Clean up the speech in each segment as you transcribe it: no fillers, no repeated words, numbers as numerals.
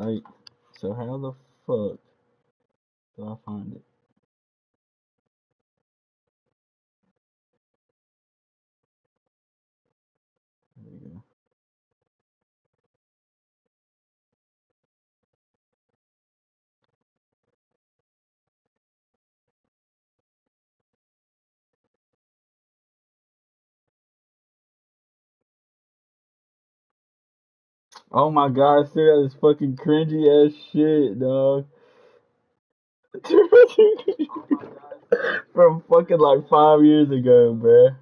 Like, so how the fuck do I find it? There we go. Oh my god, I still got this fucking cringy ass shit, dog. From fucking like 5 years ago, bruh.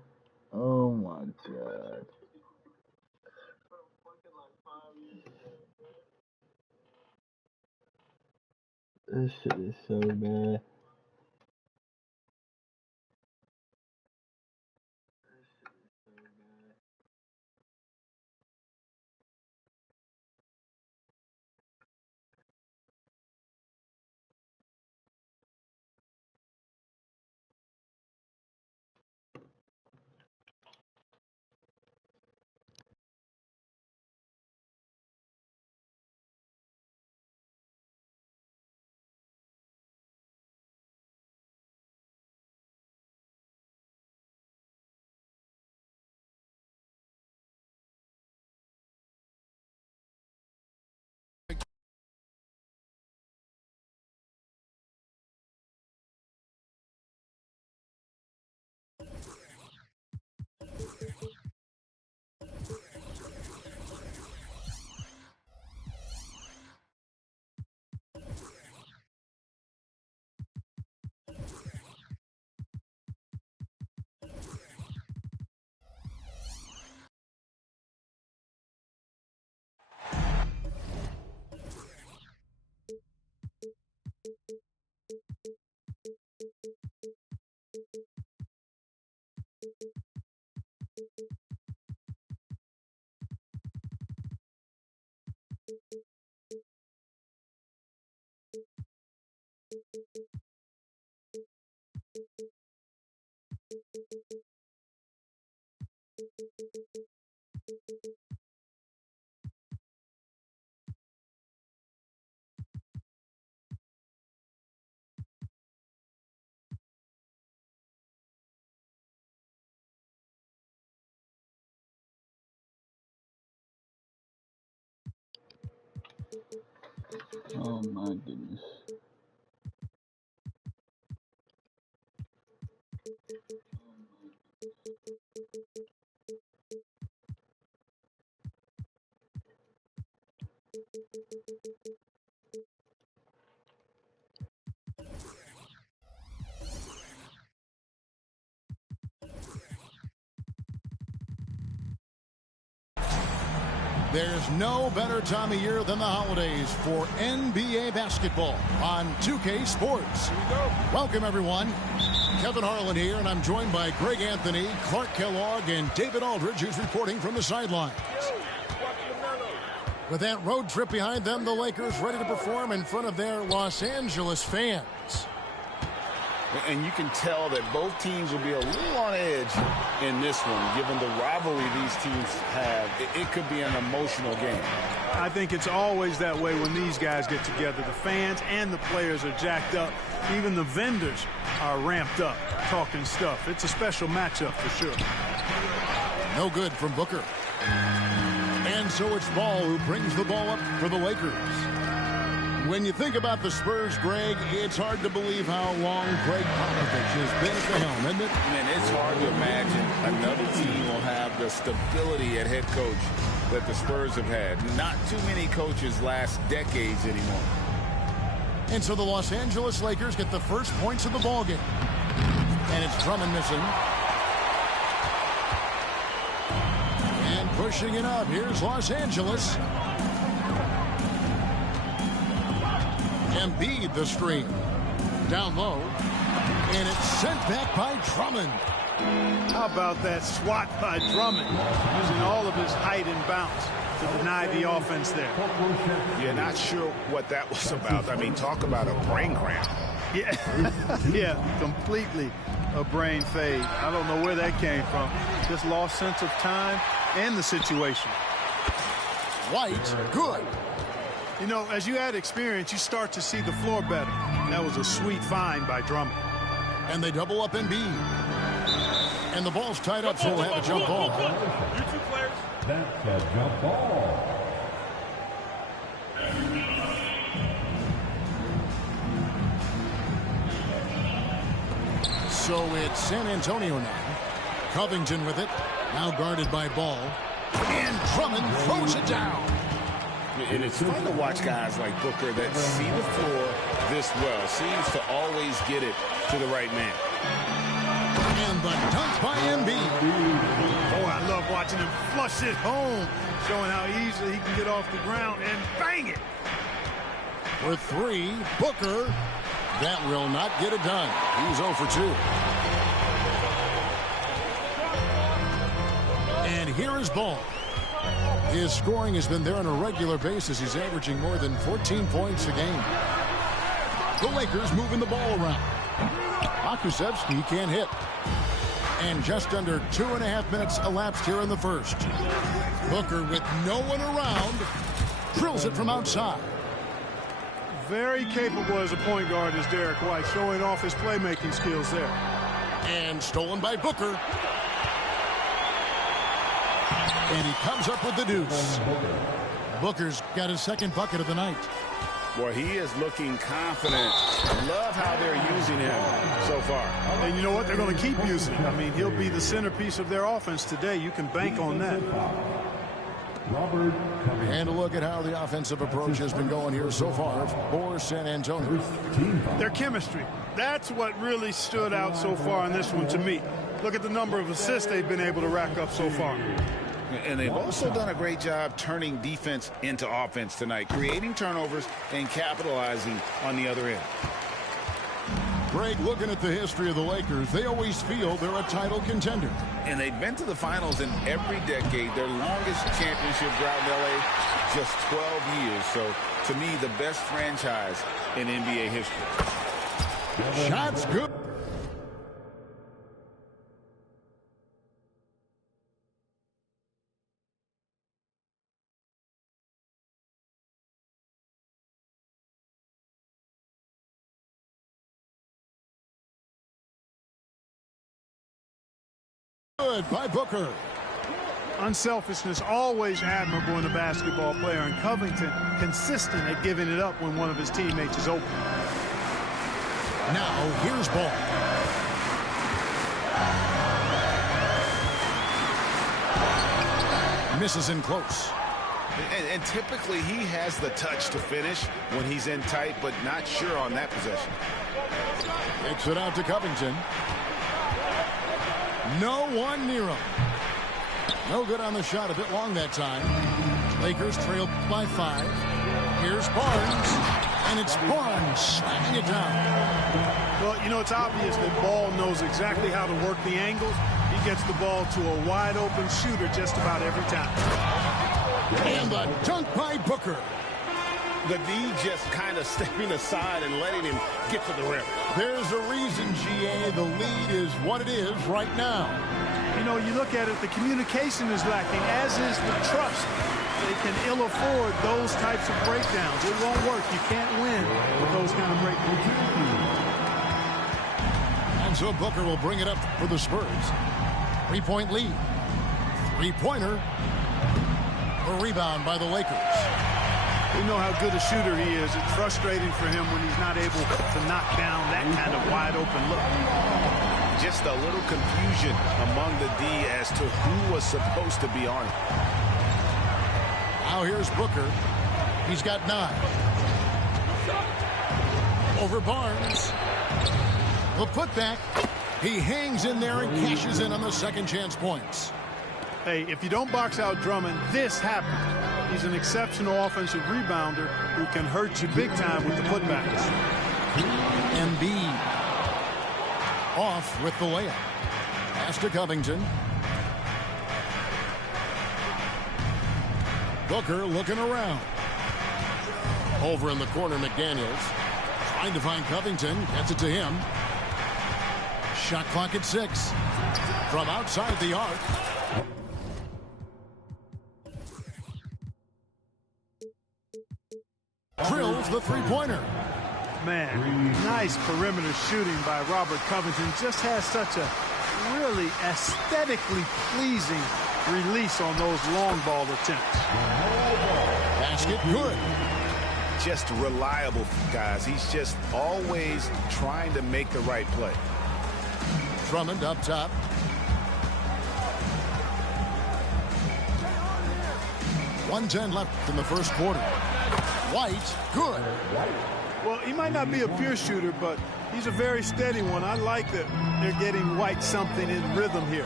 Oh my god. This shit is so bad. Oh my goodness. There's no better time of year than the holidays for NBA basketball on 2K Sports. Here we go. Welcome, everyone. Kevin Harlan here, and I'm joined by Greg Anthony, Clark Kellogg, and David Aldridge, who's reporting from the sidelines. With that road trip behind them, the Lakers ready to perform in front of their Los Angeles fans. And you can tell that both teams will be a little on edge in this one, given the rivalry these teams have. It could be an emotional game. I think it's always that way when these guys get together. The fans and the players are jacked up. Even the vendors are ramped up, talking stuff. It's a special matchup for sure. No good from Booker. And so it's Ball who brings the ball up for the Lakers. When you think about the Spurs, Greg, it's hard to believe how long Greg Popovich has been at the helm, isn't it? Man, it's hard to imagine another team will have the stability at head coach that the Spurs have had. Not too many coaches last decades anymore. And so the Los Angeles Lakers get the first points of the ballgame. And it's Drummond missing. And pushing it up. Here's Los Angeles. Embiid the screen. Down low. And it's sent back by Drummond. How about that swat by Drummond, using all of his height and bounce to deny the offense there. Yeah, not sure what that was about. I mean, talk about a brain cramp. Yeah, yeah, completely a brain fade. I don't know where that came from. Just lost sense of time and the situation. White, good. You know, as you add experience, you start to see the floor better. That was a sweet find by Drummond. And they double up Embiid. And the ball's tied up, so we'll have a jump ball. You two players. That's a jump ball. So it's San Antonio now. Covington with it. Now guarded by Ball. And Drummond throws it down. And it's fun to watch guys like Booker that see the floor this well. Seems to always get it to the right man. And the dunk by Embiid. Boy, I love watching him flush it home, showing how easily he can get off the ground and bang it. For three, Booker. That will not get it done. He's 0 for 2. And here is Ball. His scoring has been there on a regular basis. He's averaging more than 14 points a game. The Lakers moving the ball around. Akusevsky can't hit. And just under 2.5 minutes elapsed here in the first. Booker with no one around. Drills it from outside. Very capable as a point guard is Derek White, showing off his playmaking skills there. And stolen by Booker. And he comes up with the deuce. Booker's got his second bucket of the night. Boy, he is looking confident. Love how they're using him so far. And you know what? They're going to keep using him. I mean, he'll be the centerpiece of their offense today. You can bank on that. And a look at how the offensive approach has been going here so far for San Antonio. Their chemistry. That's what really stood out so far in this one to me. Look at the number of assists they've been able to rack up so far. And they've also done a great job turning defense into offense tonight, creating turnovers and capitalizing on the other end. Greg, looking at the history of the Lakers, they always feel they're a title contender. And they've been to the finals in every decade. Their longest championship drought in L.A., just 12 years. So, to me, the best franchise in NBA history. Shots good. Good by Booker. Unselfishness always admirable in a basketball player, and Covington consistent at giving it up when one of his teammates is open. Now here's Ball. Misses in close. And typically he has the touch to finish when he's in tight, but not sure on that possession. Kicks it out to Covington. No one near him. No good on the shot. A bit long that time. Lakers trailed by 5. Here's Barnes. And it's Barnes slamming it down. Well, you know, it's obvious that Ball knows exactly how to work the angles. He gets the ball to a wide-open shooter just about every time. And the dunk by Booker. The D just kind of stepping aside and letting him get to the rim. There's a reason, GA, the lead is what it is right now. You know, you look at it, the communication is lacking, as is the trust. They can ill afford those types of breakdowns. It won't work. You can't win with those kind of breakdowns. And so Booker will bring it up for the Spurs. 3-point lead. Three-pointer. A rebound by the Lakers. We know how good a shooter he is. It's frustrating for him when he's not able to knock down that kind of wide-open look. Just a little confusion among the D as to who was supposed to be on it. Now here's Booker. He's got 9. Over Barnes. The putback. He hangs in there and cashes in on the second chance points. Hey, if you don't box out Drummond, this happens. He's an exceptional offensive rebounder who can hurt you big time with the putbacks. Embiid off with the layup. Pass to Covington. Booker looking around. Over in the corner, McDaniels. Trying to find Covington. Gets it to him. Shot clock at 6. From outside the arc. Here's the three-pointer. Man, nice perimeter shooting by Robert Covington. Just has such a really aesthetically pleasing release on those long ball attempts. Basket good. Just reliable, guys. He's just always trying to make the right play. Drummond up top. .110 left in the first quarter. White, good. Well, he might not be a pure shooter, but he's a very steady one. I like that they're getting White something in rhythm here.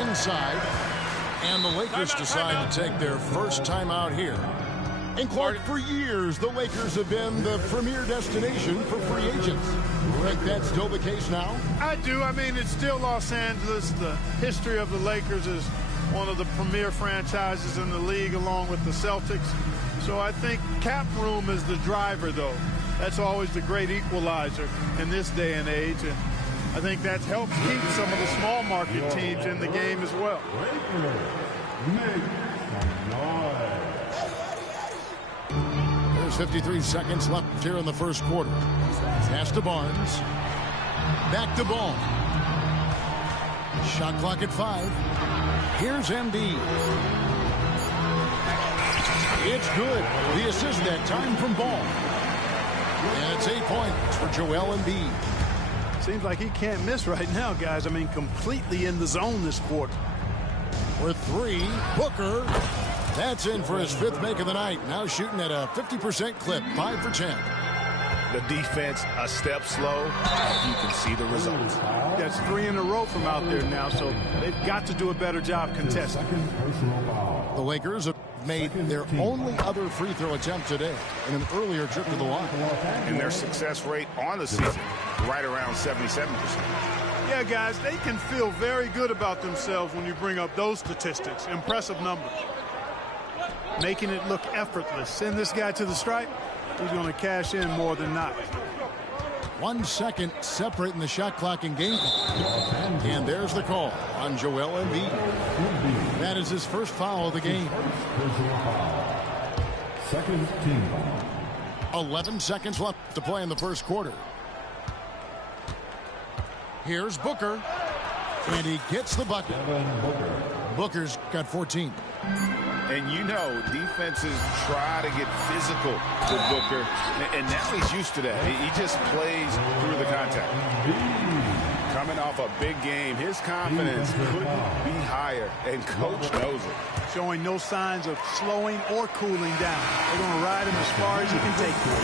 Inside. And the Lakers decide to take their first timeout here. And Clark, for years, the Lakers have been the premier destination for free agents. Think that's still the case now? I do. I mean, it's still Los Angeles. The history of the Lakers is one of the premier franchises in the league, along with the Celtics. So I think cap room is the driver, though. That's always the great equalizer in this day and age. And I think that helps keep some of the small market teams in the game as well. There's 53 seconds left here in the first quarter. Pass to Barnes. Back to Ball. Shot clock at 5. Here's Embiid. It's good. The assist that time from Ball. And it's 8 points for Joel Embiid. Seems like he can't miss right now, guys. I mean, completely in the zone this quarter. For 3, Booker. That's in for his 5th make of the night. Now shooting at a 50% clip, 5 for 10. The defense a step slow. You can see the results. That's 3 in a row from out there now, so they've got to do a better job contesting. The Lakers have made their only other free throw attempt today in an earlier trip to the line. And their success rate on the season, right around 77%. Yeah, guys, they can feel very good about themselves when you bring up those statistics. Impressive numbers. Making it look effortless. Send this guy to the stripe. He's going to cash in more than not. 1 second separating the shot clock and game clock. And there's the call on Joel Embiid. That is his first foul of the game. Second team foul. 11 seconds left to play in the first quarter. Here's Booker. And he gets the bucket. Booker's got 14. And you know, defenses try to get physical with Booker, and now he's used to that. He just plays through the contact. Coming off a big game, his confidence couldn't be higher, and coach knows it. Showing no signs of slowing or cooling down. They're going to ride him as far as he can take him.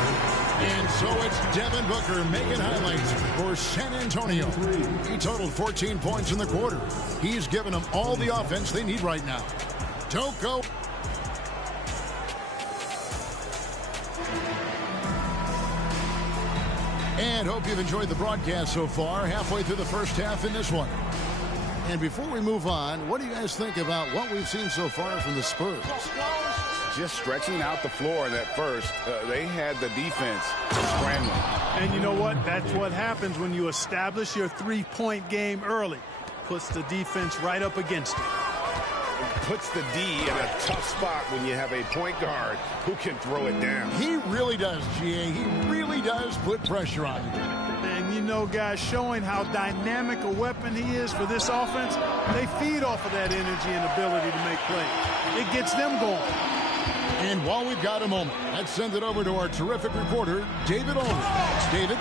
And so it's Devin Booker making highlights for San Antonio. He totaled 14 points in the quarter. He's given them all the offense they need right now. Don't go. And hope you've enjoyed the broadcast so far. Halfway through the first half in this one. And before we move on, what do you guys think about what we've seen so far from the Spurs? Just stretching out the floor in that first. They had the defense scrambling. And you know what? That's what happens when you establish your three-point game early. Puts the defense right up against it. Puts the D in a tough spot when you have a point guard who can throw it down. He really does, GA. He really does put pressure on you. And you know, guys, showing how dynamic a weapon he is for this offense, they feed off of that energy and ability to make plays. It gets them going. And while we've got a moment, let's send it over to our terrific reporter, David Aldridge. David?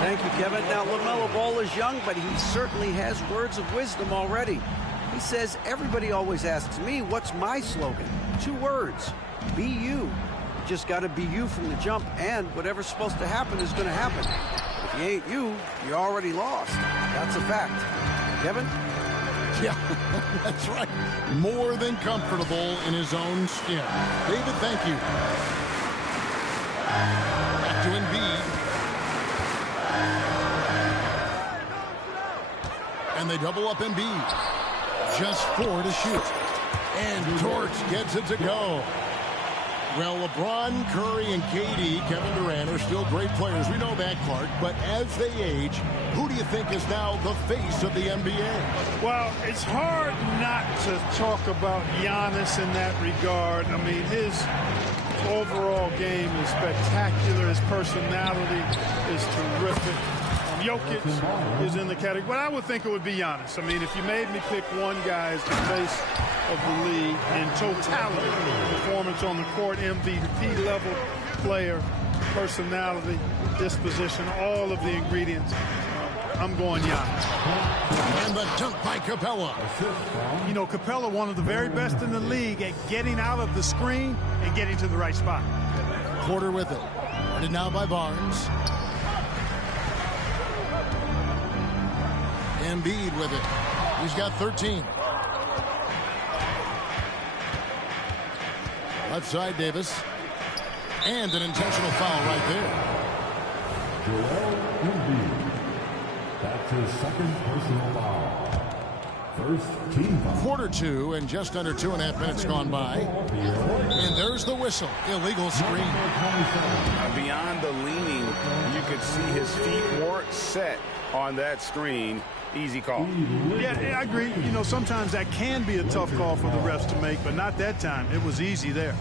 Thank you, Kevin. Now, LaMelo Ball is young, but he certainly has words of wisdom already. He says, everybody always asks me, what's my slogan? 2 words, be you. You just got to be you from the jump, and whatever's supposed to happen is going to happen. If you ain't you, you're already lost. That's a fact. Kevin? Yeah, that's right. More than comfortable in his own skin. David, thank you. Back to Embiid. And they double up Embiid. Just 4 to shoot. And Torch gets it to go. Well, LeBron, Curry, and KD, Kevin Durant, are still great players. We know that, Clark. But as they age, who do you think is now the face of the NBA? Well, it's hard not to talk about Giannis in that regard. I mean, his overall game is spectacular. His personality is terrific. Jokic is in the category, but I would think it would be Giannis. I mean, if you made me pick one guy as the face of the league in totality, performance on the court, MVP level player, personality, disposition, all of the ingredients, I'm going Giannis. And the dunk by Capella. You know, Capella, one of the very best in the league at getting out of the screen and getting to the right spot. Porter with it. Guarded now by Barnes. Embiid with it. He's got 13. Left side, Davis. And an intentional foul right there. Joel Embiid. That's his second personal foul. First team foul. Quarter two and just under 2.5 minutes gone by. And there's the whistle. Illegal screen. Beyond the leaning, you could see his feet weren't set on that screen. Easy call. Yeah, I agree. You know, sometimes that can be a tough call for the refs to make, but not that time. It was easy there.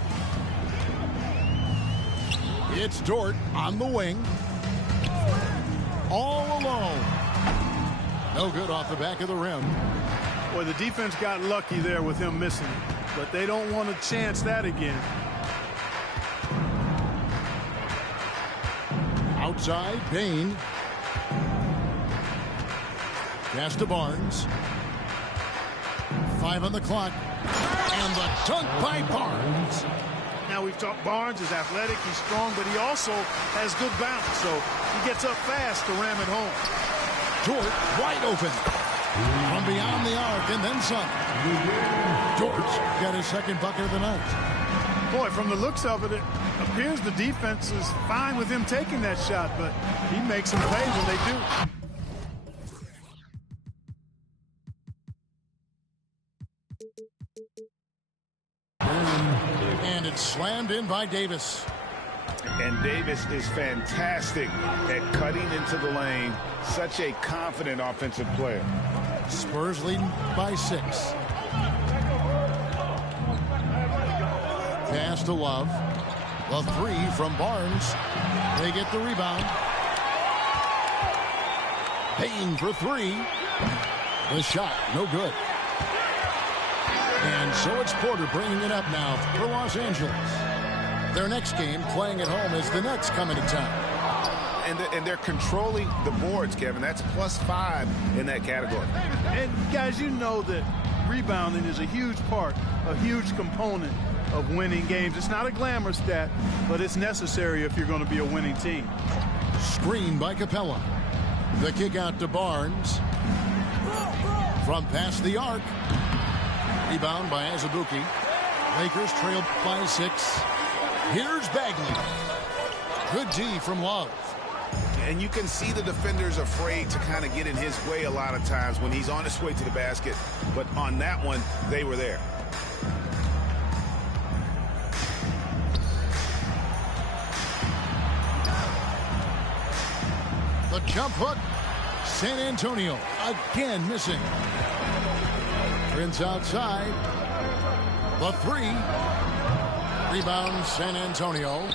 It's Dort on the wing. All alone. No good off the back of the rim. Boy, the defense got lucky there with him missing it, but they don't want to chance that again. Outside, Bain. Pass to Barnes. 5 on the clock. And the dunk by Barnes. Now we've talked Barnes is athletic, he's strong, but he also has good bounce, so he gets up fast to ram it home. Dort wide open. From beyond the arc and then some. Dort got his second bucket of the night. Boy, from the looks of it, it appears the defense is fine with him taking that shot, but he makes them pay when they do. And it's slammed in by Davis. And Davis is fantastic at cutting into the lane. Such a confident offensive player. Spurs leading by 6. Pass to Love. The 3 from Barnes. They get the rebound. Payne for 3. The shot, no good. And so it's Porter bringing it up now for Los Angeles. Their next game, playing at home, is the Nets coming to town. And they're controlling the boards, Kevin. That's +5 in that category. And, guys, you know that rebounding is a huge part, a huge component of winning games. It's not a glamour stat, but it's necessary if you're going to be a winning team. Screen by Capella. The kick out to Barnes. From past the arc. Rebound by Azubuike. Lakers trail by 6. Here's Bagley. Good D from Love. And you can see the defenders afraid to kind of get in his way a lot of times when he's on his way to the basket. But on that one, they were there. The jump hook. San Antonio again missing. Prince outside. The 3. Rebound San Antonio.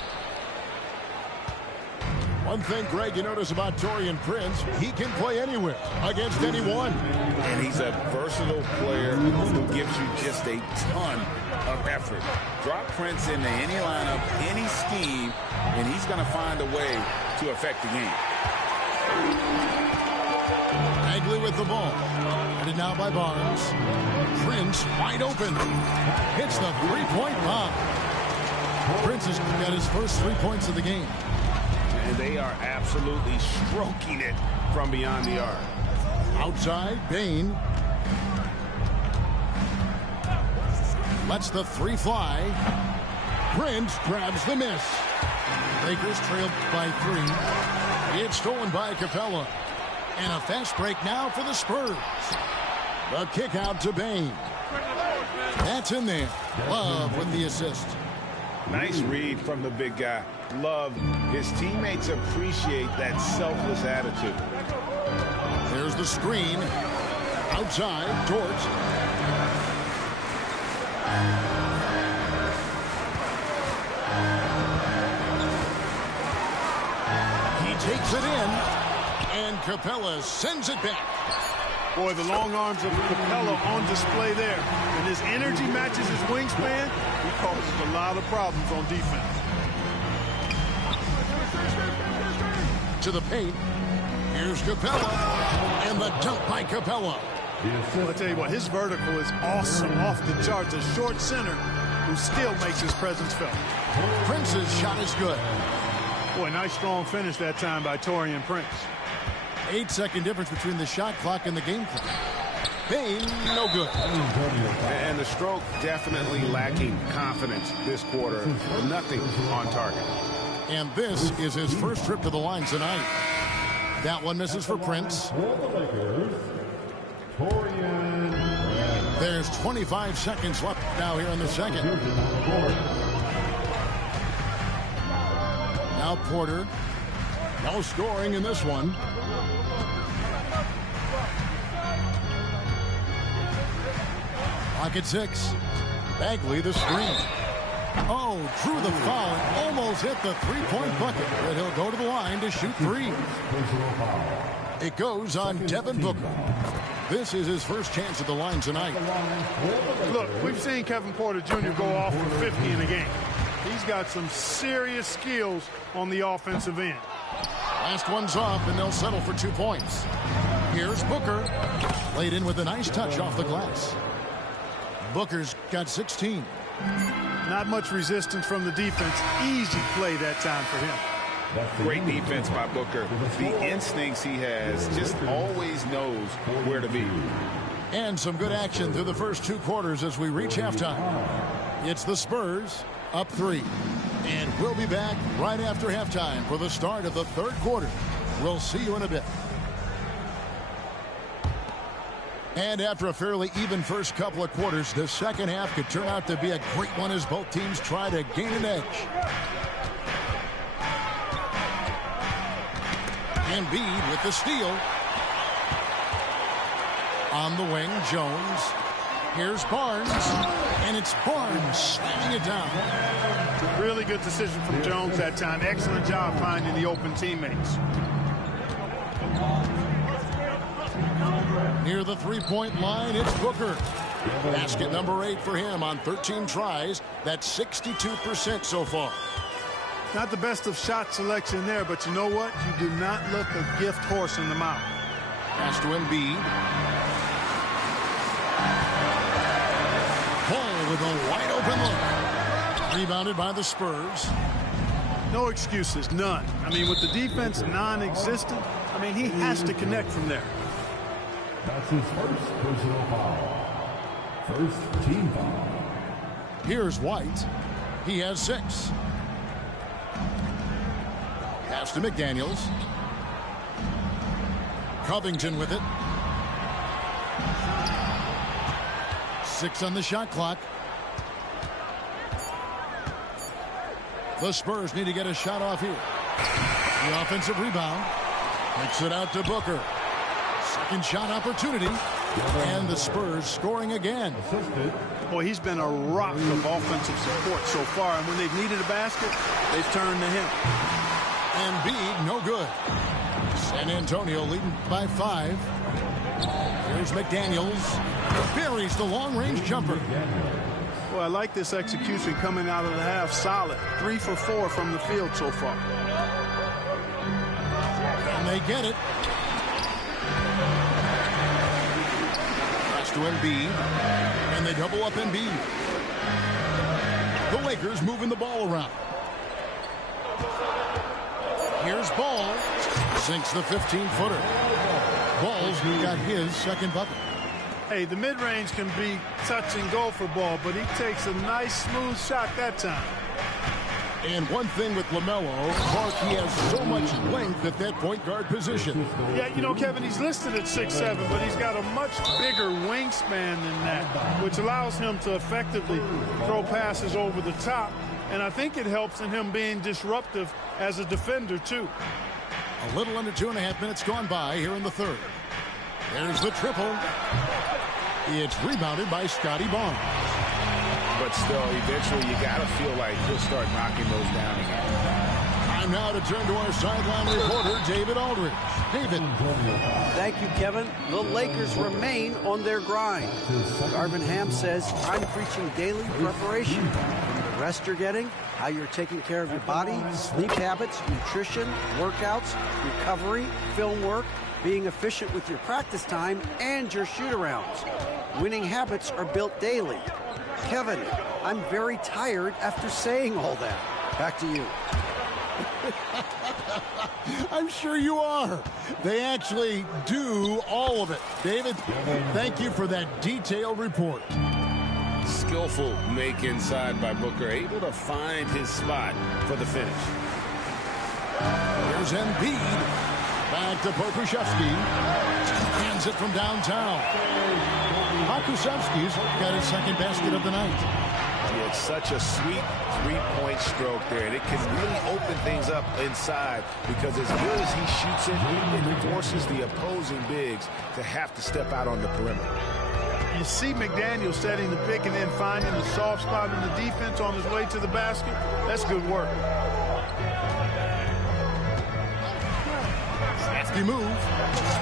One thing, Greg, you notice about Taurean Prince, he can play anywhere against anyone. And he's a versatile player who gives you just a ton of effort. Drop Prince into any lineup, any scheme, and he's going to find a way to affect the game. Bagley with the ball. Headed now by Barnes. Prince wide open. Hits the three-point bomb. Prince has got his first 3 points of the game. And they are absolutely stroking it from beyond the arc. Outside, Bain. Lets the 3 fly. Prince grabs the miss. Lakers trail by 3. It's stolen by Capella. And a fast break now for the Spurs. The kick out to Bain. That's in there. Love with the assist. Nice read from the big guy. Love his teammates appreciate that selfless attitude. There's the screen. Outside, Torch. He takes it in, and Capella sends it back. Boy, the long arms of Capella on display there. And his energy matches his wingspan. He causes a lot of problems on defense. To the paint. Here's Capella. And the dunk by Capella. I'll tell you what, his vertical is awesome, off the charts. A short center who still makes his presence felt. Prince's shot is good. Boy, nice strong finish that time by Taurean Prince. 8-second difference between the shot clock and the game clock. Payne, no good. And the stroke definitely lacking confidence this quarter. Nothing on target. And this is his first trip to the line tonight. That one misses for Prince. There's 25 seconds left now here in the second. Now Porter. No scoring in this one. Pocket 6. Bagley the screen. Oh, drew the foul and almost hit the three-point bucket. But he'll go to the line to shoot 3. It goes on Devin Booker. This is his first chance at the line tonight. Look, we've seen Kevin Porter Jr. go off for 50 in a game. He's got some serious skills on the offensive end. Last one's off, and they'll settle for 2 points. Here's Booker. Laid in with a nice touch off the glass. Booker's got 16. Not much resistance from the defense. Easy play that time for him. Great defense by Booker. The instincts he has, just always knows where to be. And some good action through the first 2 quarters as we reach halftime. It's the Spurs up 3. And we'll be back right after halftime for the start of the third quarter. We'll see you in a bit. And after a fairly even first couple of quarters, the second half could turn out to be a great one as both teams try to gain an edge. Embiid with the steal. On the wing, Jones. Here's Barnes. And it's Barnes slamming it down. Really good decision from Jones that time. Excellent job finding the open teammates. Near the three-point line, it's Booker. Basket number 8 for him on 13 tries. That's 62% so far. Not the best of shot selection there, but you know what? You do not look a gift horse in the mouth. Pass to Embiid. Paul with a wide open look. Rebounded by the Spurs. No excuses, none. I mean, with the defense non-existent, I mean, he has to connect from there. That's his first personal foul. First team foul. Here's White. He has 6. Pass to McDaniels. Covington with it. 6 on the shot clock. The Spurs need to get a shot off here. The offensive rebound. Kicks it out to Booker. Second shot opportunity. And the Spurs scoring again. Boy, he's been a rock of offensive support so far. And when they've needed a basket, they've turned to him. Embiid, no good. San Antonio leading by 5. Here's McDaniels. Buries the long-range jumper. Well, I like this execution coming out of the half. Solid. 3 for 4 from the field so far. And they get it. Pass to Embiid. And they double up Embiid. The Lakers moving the ball around. Here's Ball. Sinks the 15-footer. Ball's got his second bucket. Hey, the mid-range can be touch and go for Ball, but he takes a nice, smooth shot that time. And one thing with LaMelo, Clark, he has so much length at that point guard position. Yeah, you know, Kevin, he's listed at 6'7", but he's got a much bigger wingspan than that, which allows him to effectively throw passes over the top. And I think it helps in him being disruptive as a defender, too. A little under 2.5 minutes gone by here in the third. There's the triple. It's rebounded by Scotty Barnes. But still, eventually, you got to feel like he'll start knocking those down again. Time now to turn to our sideline reporter, David Aldridge. David. Thank you, Kevin. The Lakers remain on their grind. Darvin Ham says, I'm preaching daily preparation. The rest you're getting, how you're taking care of your body, sleep habits, nutrition, workouts, recovery, film work, being efficient with your practice time, and your shoot-arounds. Winning habits are built daily. Kevin, I'm very tired after saying all that. Back to you. I'm sure you are. They actually do all of it. David, thank you for that detailed report. Skillful make inside by Booker, able to find his spot for the finish. Here's Embiid. Back to Pokusevski. Hands it from downtown. Pokusevski's got his second basket of the night. Yeah, it's such a sweet three-point stroke there, and it can really open things up inside because as good as he shoots it, it forces the opposing bigs to have to step out on the perimeter. You see McDaniel setting the pick and then finding the soft spot in the defense on his way to the basket. That's good work. Hefty move.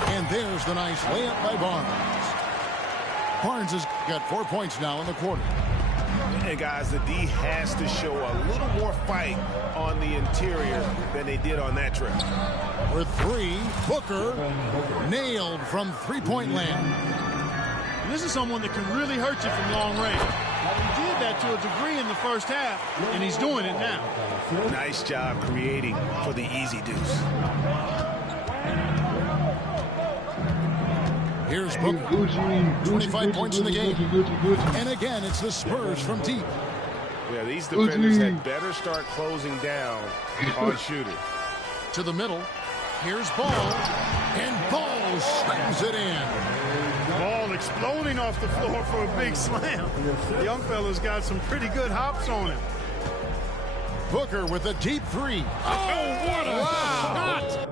And there's the nice layup by Barnes. Barnes has got 4 points now in the quarter. And guys, the D has to show a little more fight on the interior than they did on that trip. For three, Booker nailed from three-point land. This is someone that can really hurt you from long range. He did that to a degree in the first half, and he's doing it now. Nice job creating for the easy deuce. Here's Booker, 25 points in the game. And again, it's the Spurs from deep. Yeah, these defenders had better start closing down on shooting. To the middle. Here's Ball. And Ball slams it in. Ball exploding off the floor for a big slam. The young fella's got some pretty good hops on him. Booker with a deep three. Oh, what a shot!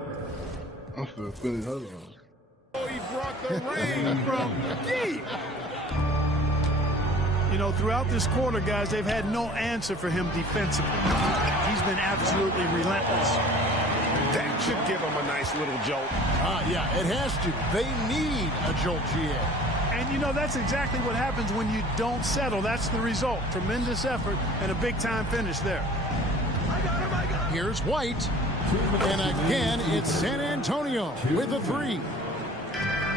I'm still feeling her on. Oh, he brought the rain from deep. You know, throughout this quarter, guys, they've had no answer for him defensively. He's been absolutely relentless. That should give him a nice little jolt. Yeah, it has to. They need a jolt, GA. And, you know, that's exactly what happens when you don't settle. That's the result. Tremendous effort and a big-time finish there. Here's White. And again, it's San Antonio with a three.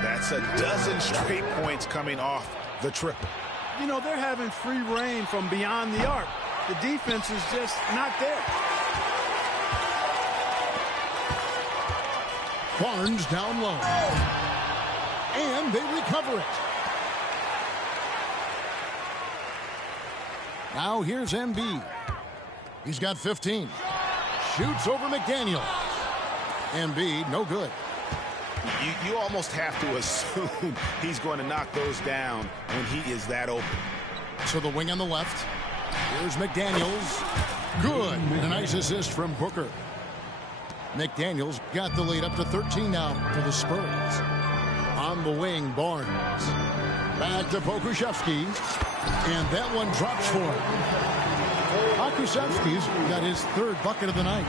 That's a dozen straight points coming off the triple. You know, they're having free reign from beyond the arc. The defense is just not there. Barnes down low. And they recover it. Now here's Embiid. He's got 15. Shoots over McDaniel. Embiid, no good. You almost have to assume he's going to knock those down when he is that open. So the wing on the left. Here's McDaniels. Good. A nice assist from Booker. McDaniels got the lead up to 13 now for the Spurs. On the wing, Barnes. Back to Pokusevski. And that one drops for him. Pokusevski's got his third bucket of the night.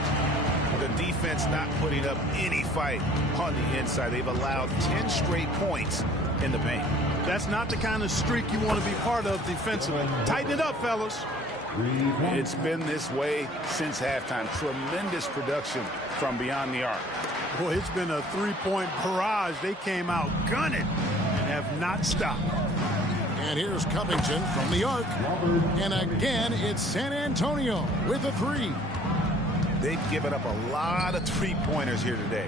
The defense not putting up any fight on the inside. They've allowed 10 straight points in the paint. That's not the kind of streak you want to be part of defensively. Tighten it up, fellas. It's been this way since halftime. Tremendous production from beyond the arc. Boy, it's been a three-point barrage. They came out gunning and have not stopped. And here's Covington from the arc. And again, it's San Antonio with a three. They've given up a lot of three-pointers here today.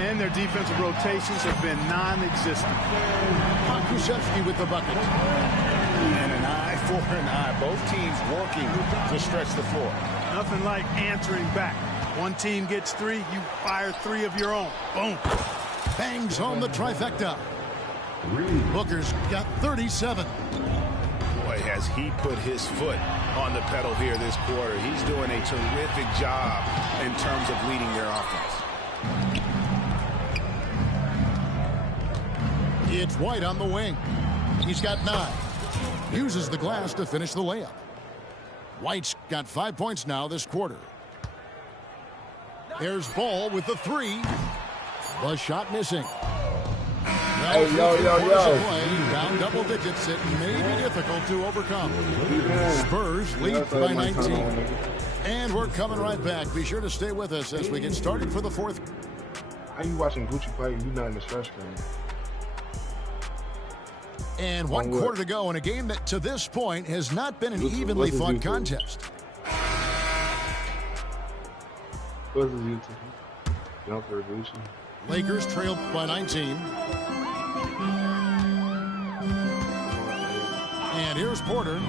And their defensive rotations have been non-existent. Pokusevski with the bucket. And an eye for an eye. Both teams working to stretch the floor. Nothing like answering back. One team gets 3, you fire 3 of your own. Boom. Bangs home the trifecta. Booker's got 37. Boy, has he put his foot on the pedal here this quarter. He's doing a terrific job in terms of leading their offense. It's White on the wing. He's got 9. Uses the glass to finish the layup. White's got 5 points now this quarter. There's Ball with the 3. The shot missing. Hey, yo. Down double digits. It may be difficult to overcome. Spurs lead by 19. And we're coming right back. Be sure to stay with us as we get started for the 4th. How you watching Gucci play? You not in the stretch game. And 1 quarter to go in a game that to this point has not been an evenly fought contest. What's his YouTube? Jumper Gucci. Lakers trailed by 19. And here's Porter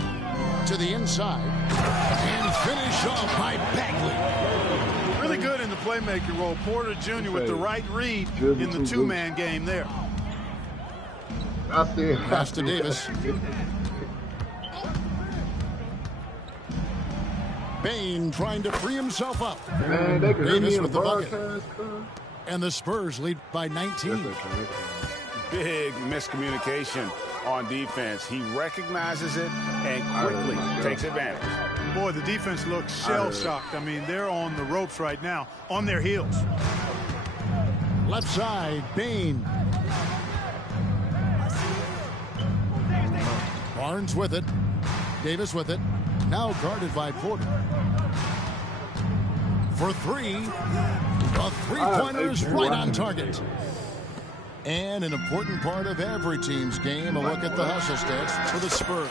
to the inside. And finish off by Bagley. Really good in the playmaking role. Porter Jr. with the right read in the 2-man game there. Pass to Davis. Bain trying to free himself up. Man, they can Davis with the bucket. And the Spurs lead by 19. Big miscommunication on defense. He recognizes it and quickly takes advantage. Boy, the defense looks shell-shocked. I mean, they're on the ropes right now, on their heels. Left side, Bain. Barnes with it. Davis with it. Now guarded by Porter. For 3. A 3-pointer is right on target. And an important part of every team's game, a look at the hustle stats for the Spurs.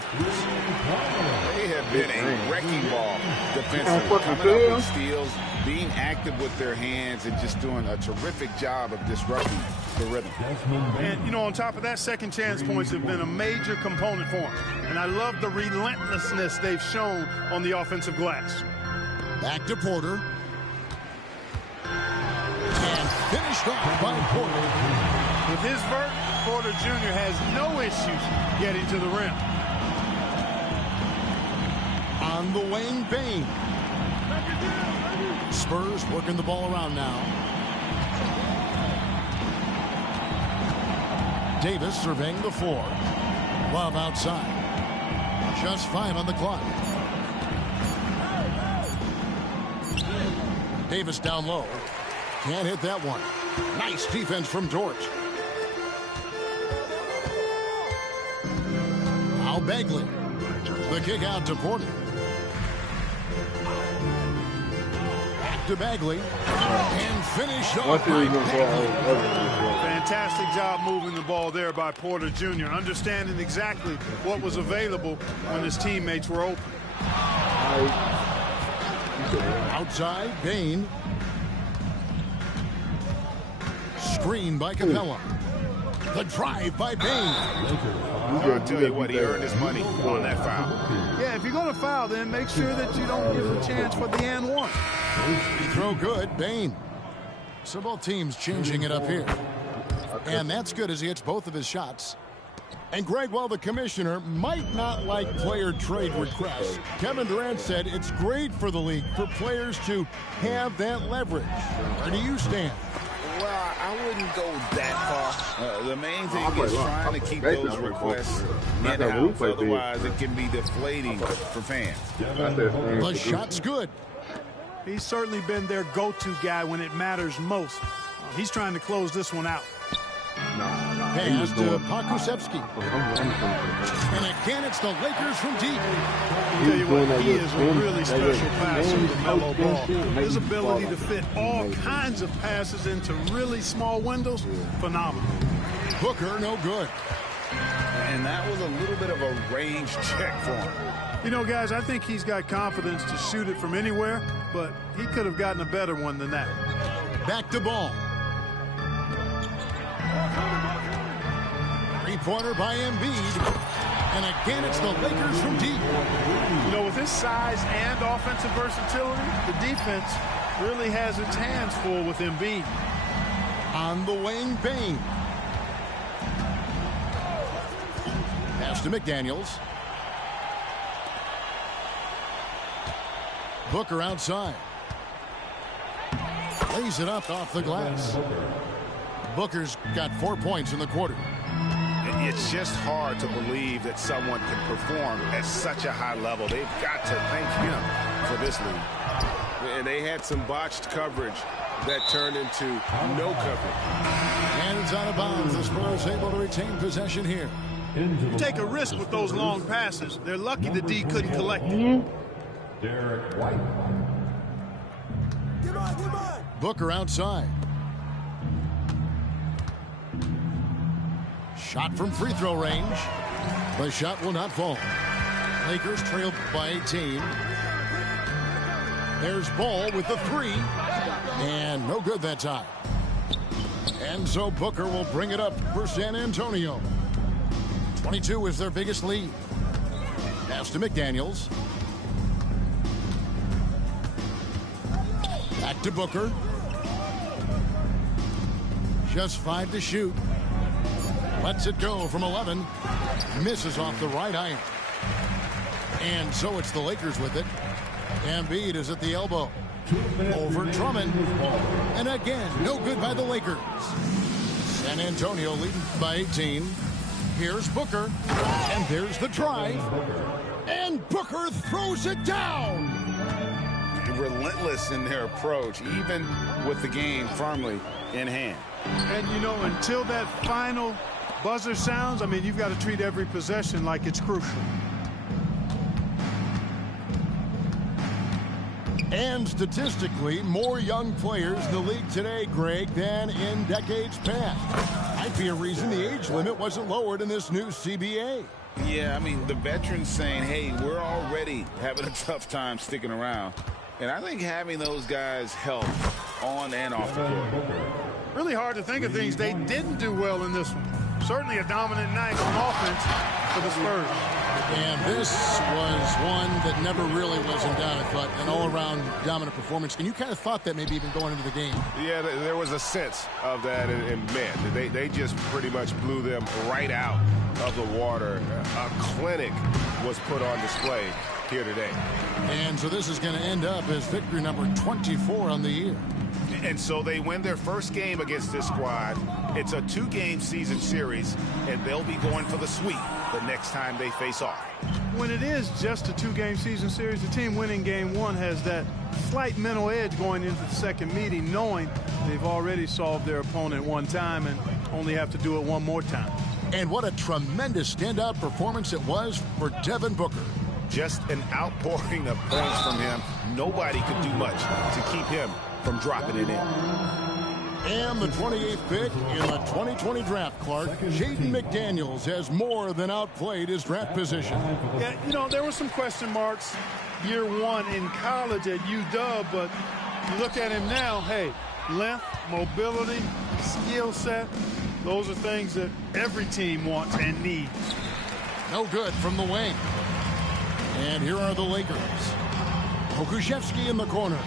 They have been a wrecking ball defensively, coming up with steals, being active with their hands, and just doing a terrific job of disrupting the rhythm. And, you know, on top of that, second chance points have been a major component for them. And I love the relentlessness they've shown on the offensive glass. Back to Porter. And finished off by Porter. With his vert, Porter Jr. has no issues getting to the rim. On the wing, Bain. Spurs working the ball around now. Davis surveying the floor. Love outside. Just 5 on the clock. Davis down low. Can't hit that one. Nice defense from Dort. Now Bagley. The kick out to Porter. Back to Bagley. And finish off by Bagley. Fantastic job moving the ball there by Porter Jr., understanding exactly what was available when his teammates were open. Outside, Bain. Screen by Capella. The drive by Bain. I'll tell you what, he earned his money on that foul. Yeah, if you're going to foul, then make sure that you don't give a chance for the and one. Free throw good, Bain. So both teams changing it up here. And that's good as he hits both of his shots. And Greg, while the commissioner might not like player trade requests, Kevin Durant said it's great for the league for players to have that leverage. Where do you stand? Well, I wouldn't go that far. The main thing is trying to keep those requests in-house. Otherwise, it can be deflating for fans. The shot's good. He's certainly been their go-to guy when it matters most. He's trying to close this one out. Pass to Pokusevski. And again, it's the Lakers from deep. I'll tell you what, he is a really special passer with Melo Ball. His ability to fit all kinds of passes into really small windows, phenomenal. Booker, no good. And that was a little bit of a range check for him. You know, guys, I think he's got confidence to shoot it from anywhere, but he could have gotten a better one than that. Back to Ball. Three-pointer by Embiid. And again, it's the Lakers from deep. You know, with his size and offensive versatility, the defense really has its hands full with Embiid. On the wing, Bain. Pass to McDaniels. Booker outside. Lays it up off the glass. Booker's got 4 points in the quarter. It's just hard to believe that someone can perform at such a high level. They've got to thank him for this lead. And they had some botched coverage that turned into no coverage. And it's out of bounds. The Spurs able to retain possession here. You take a risk with those long passes. They're lucky the D couldn't collect it. Derek White. Booker outside. Shot from free throw range. The shot will not fall. Lakers trail by 18. There's Ball with the three. And no good that time. And so Booker will bring it up for San Antonio. 22 is their biggest lead. Pass to McDaniels. Back to Booker. Just 5 to shoot. Lets it go from 11. Misses off the right iron. And so it's the Lakers with it. Embiid is at the elbow. Over Drummond. And again, no good by the Lakers. San Antonio leading by 18. Here's Booker. And there's the drive. And Booker throws it down. Relentless in their approach, even with the game firmly in hand. And, you know, until that final buzzer sounds, I mean, you've got to treat every possession like it's crucial. And statistically, more young players in the league today, Greg, than in decades past. Might be a reason the age limit wasn't lowered in this new CBA. Yeah, I mean, the veterans saying, hey, we're already having a tough time sticking around. And I think having those guys help on and off the court. Really hard to think of things they didn't do well in this one. Certainly a dominant night on offense for the Spurs. And this was one that never really was in doubt, I thought, an all-around dominant performance. And you kind of thought that maybe even going into the game. Yeah, there was a sense of that in men. They just pretty much blew them right out of the water. A clinic was put on display here today. And so this is going to end up as victory number 24 on the year. And so they win their first game against this squad. It's a 2-game season series, and they'll be going for the sweep the next time they face off. When it is just a 2-game season series, the team winning game 1 has that slight mental edge going into the second meeting, knowing they've already solved their opponent one time and only have to do it one more time. And what a tremendous standout performance it was for Devin Booker. Just an outpouring of points from him. Nobody could do much to keep him from dropping it in. And the 28th pick in the 2020 draft, Clark, Jaden McDaniels has more than outplayed his draft position. Yeah, you know, there were some question marks year 1 in college at UW, but you look at him now, hey, length, mobility, skill set, those are things that every team wants and needs. No good from the wing. And here are the Lakers. Pokusevski in the corner.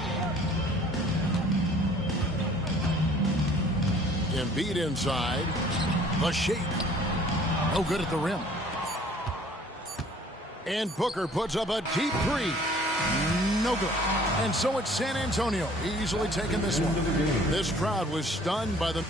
Embiid inside. The shake. No good at the rim. And Booker puts up a deep three. No good. And so it's San Antonio easily taking this one. This crowd was stunned by the